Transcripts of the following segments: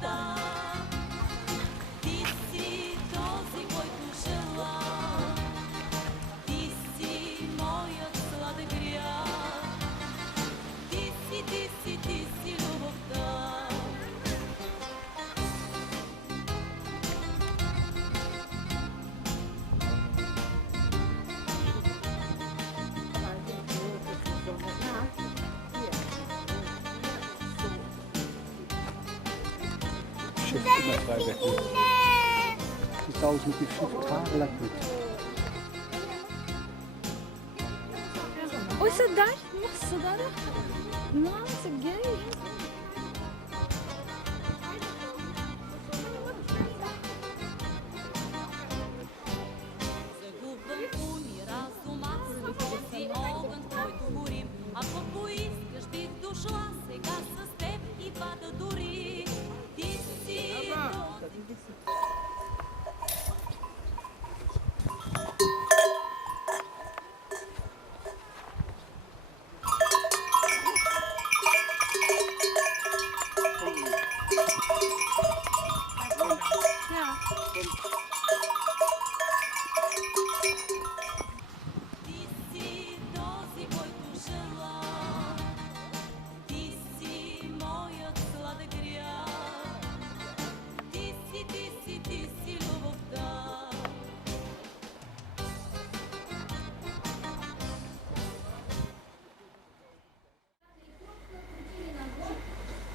любовта. Ти си този, който жела. Ти си моят сладък грях. Ти си любовта. Het is alles met die gevaarlijk. Oi, se der! Masse der, ja. Nei, så gøy. Загубвам ум и разум аз в този огън, в който горим. Ако поискаш, бих дошла сега с теб и пада дори. Ти си този... Ти си този, който жела. Ти си моят сладък грях. Ти си любовта.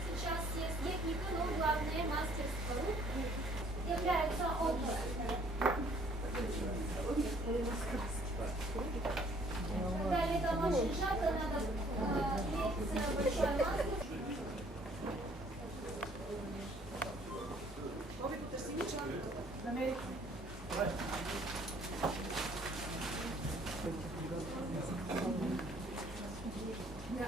Сейчас есть техника, но главное мастерство рук является образом. Далее там очень жарко, надо лечь большой маской. Ja.